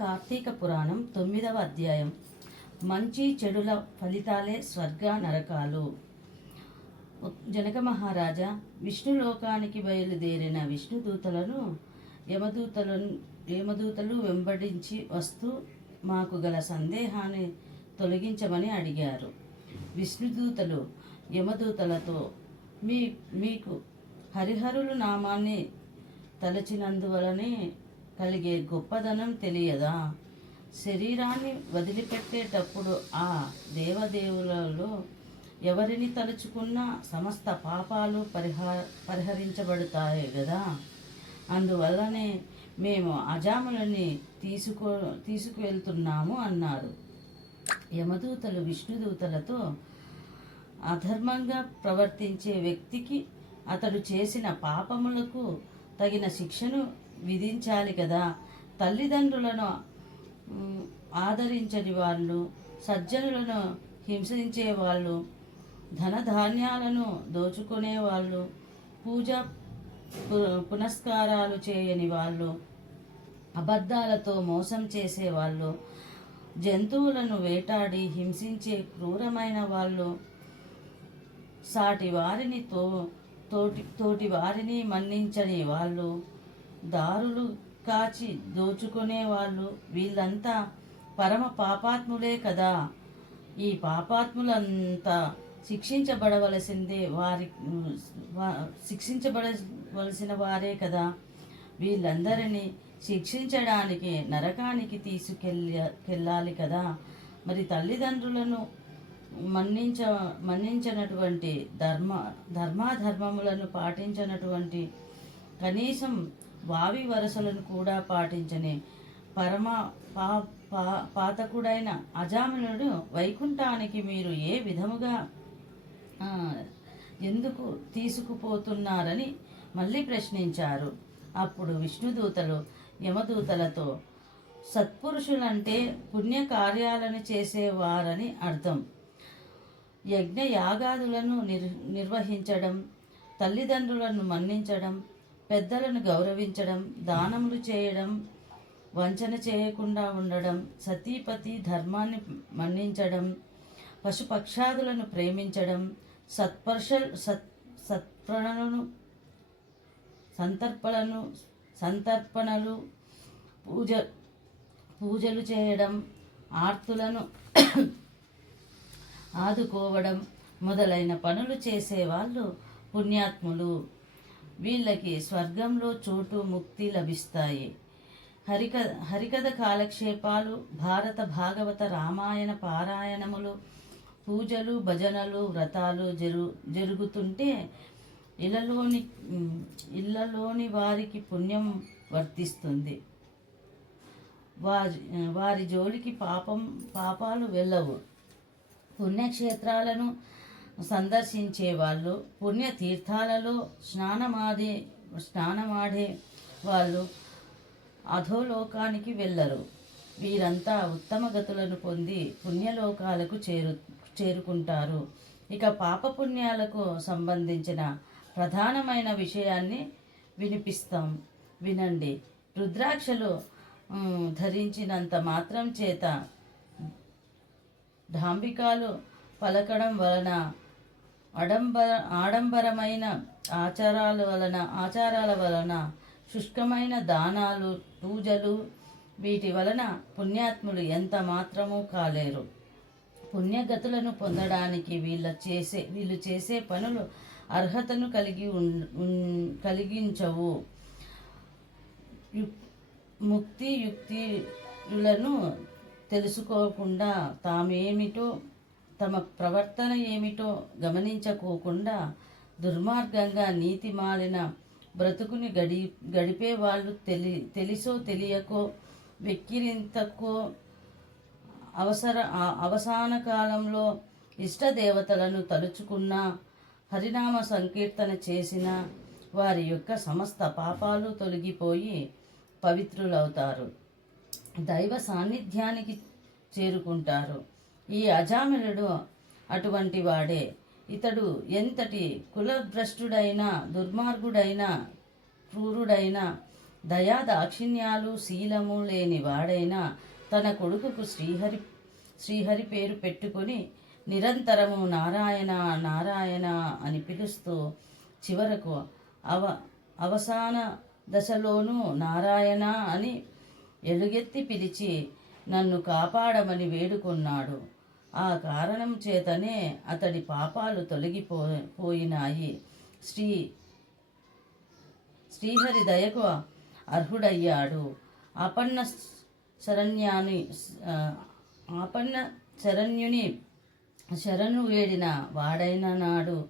కార్తీక పురాణం తొమ్మిదవ అధ్యాయం. మంచి చెడుల ఫలితాలే స్వర్గ నరకాలు. జనక మహారాజా విష్ణులోకానికి బయలుదేరిన విష్ణుదూతలను యమదూతలను యమదూతలు వెంబడించి వస్తూ మాకు గల సందేహాన్ని తొలగించమని అడిగారు. విష్ణుదూతలు యమదూతలతో మీ మీకు హరిహరులు నామాన్ని తలచినందువలనే కలిగే గొప్పదనం తెలియదా? శరీరాన్ని వదిలిపెట్టేటప్పుడు ఆ దేవదేవులలో ఎవరిని తలుచుకున్నా సమస్త పాపాలు పరిహా పరిహరించబడతాయి కదా అందువల్లనే మేము అజాములని తీసుకో తీసుకువెళ్తున్నాము అన్నారు. యమదూతలు విష్ణుదూతలతో అధర్మంగా ప్రవర్తించే వ్యక్తికి అతడు చేసిన పాపములకు తగిన శిక్షను విధించాలి కదా. తల్లిదండ్రులను ఆదరించని వాళ్ళు సజ్జనులను హింసించే వాళ్ళు ధనధాన్యాలను దోచుకునే వాళ్ళు పూజ పునస్కారాలు చేయని వాళ్ళు అబద్ధాలతో మోసం చేసేవాళ్ళు జంతువులను వేటాడి హింసించే క్రూరమైన వాళ్ళు సాటి వారిని తో తోటి తోటి వారిని మన్నించని వాళ్ళు దారులు కాచి దోచుకునే వాళ్ళు వీళ్ళంతా పరమ పాపాత్ములే కదా. ఈ పాపాత్ములంతా శిక్షించబడవలసిందే వారి శిక్షించబడవలసిన వారే కదా. వీళ్ళందరినీ శిక్షించడానికి నరకానికి తీసుకెళ్ళాలి కదా. మరి తల్లిదండ్రులను మన్నించ మన్నించినటువంటి ధర్మ ధర్మాధర్మములను పాటించినటువంటి కనీసం వావి వరసలను కూడా పాటించని. పరమ పా పా పాతకుడైన అజామినుడు వైకుంఠానికి మీరు ఏ విధముగా ఎందుకు తీసుకుపోతున్నారని మళ్ళీ ప్రశ్నించారు. అప్పుడు విష్ణుదూతలు యమదూతలతో సత్పురుషులంటే పుణ్య కార్యాలను చేసేవారని అర్థం. యజ్ఞ యాగాదులను నిర్ నిర్వహించడం తల్లిదండ్రులను మన్నించడం పెద్దలను గౌరవించడం దానములు చేయడం వంచన చేయకుండా ఉండడం సతీపతి ధర్మాన్ని మన్నించడం పశుపక్షాదులను ప్రేమించడం సత్పర్ష సత్ సత్ప్రణలను సంతర్పణను సంతర్పణలు పూజ పూజలు చేయడం ఆర్తులను ఆదుకోవడం మొదలైన పనులు చేసేవాళ్ళు పుణ్యాత్ములు. వీళ్ళకి స్వర్గంలో చోటు ముక్తి లభిస్తాయి. హరిక హరికథ కాలక్షేపాలు భారత భాగవత రామాయణ పారాయణములు పూజలు భజనలు వ్రతాలు జరు జరుగుతుంటే ఇళ్ళలోని ఇళ్ళలోని వారికి పుణ్యం వర్తిస్తుంది. వారి వారి జోలికి పాపం పాపాలు వెళ్ళవు. పుణ్యక్షేత్రాలను సందర్శించే వాళ్ళు పుణ్యతీర్థాలలో స్నానమాడే స్నానమాడే వాళ్ళు అధోలోకానికి వెళ్ళరు. వీరంతా ఉత్తమ గతులను పొంది పుణ్యలోకాలకు చేరు చేరుకుంటారు. ఇక పాపపుణ్యాలకు సంబంధించిన ప్రధానమైన విషయాన్ని వినిపిస్తాం. వినండి. రుద్రాక్షలు ధరించినంత మాత్రం చేత డాంబికాలు పలకడం వలన అడంబర ఆడంబరమైన ఆచారాల వలన ఆచారాల వలన శుష్కమైన దానాలు పూజలు వీటి వలన పుణ్యాత్ములు ఎంత మాత్రమూ కాలేరు. పుణ్యగతులను పొందడానికి వీళ్ళ చేసే వీళ్ళు చేసే పనులు అర్హతను కలిగి కలిగించవు. ముక్తి యుక్తిలను తెలుసుకోకుండా తామేమిటో తమ ప్రవర్తన ఏమిటో గమనించకోకుండా దుర్మార్గంగా నీతి మాలిన బ్రతుకుని గడి గడిపే వాళ్ళు తెలి తెలిసో తెలియకో వెక్కిరింతకో అవసర అవసాన కాలంలో ఇష్టదేవతలను తలుచుకున్న హరినామ సంకీర్తన చేసిన వారి యొక్క సమస్త పాపాలు తొలగిపోయి పవిత్రులవుతారు. దైవ సాన్నిధ్యానికి చేరుకుంటారు. ఈ అజామినుడు అటువంటి వాడే. ఇతడు ఎంతటి కులభ్రష్టుడైనా దుర్మార్గుడైనా క్రూరుడైనా దయా దాక్షిణ్యాలు శీలము లేని వాడైనా తన కొడుకుకు శ్రీహరి శ్రీహరి పేరు పెట్టుకొని నిరంతరము నారాయణ నారాయణ అని పిలుస్తూ చివరకు అవ అవసాన దశలోనూ నారాయణ అని ఎలుగెత్తి పిలిచి నన్ను కాపాడమని వేడుకున్నాడు. ఆ కారణం చేతనే అతడి పాపాలు తొలగిపో పోయినాయి. శ్రీ శ్రీహరి దయకు అర్హుడయ్యాడు. ఆపన్న శరణ్యాని ఆపన్న శరణ్యుని శరణు వేడిన వాడైన నాడు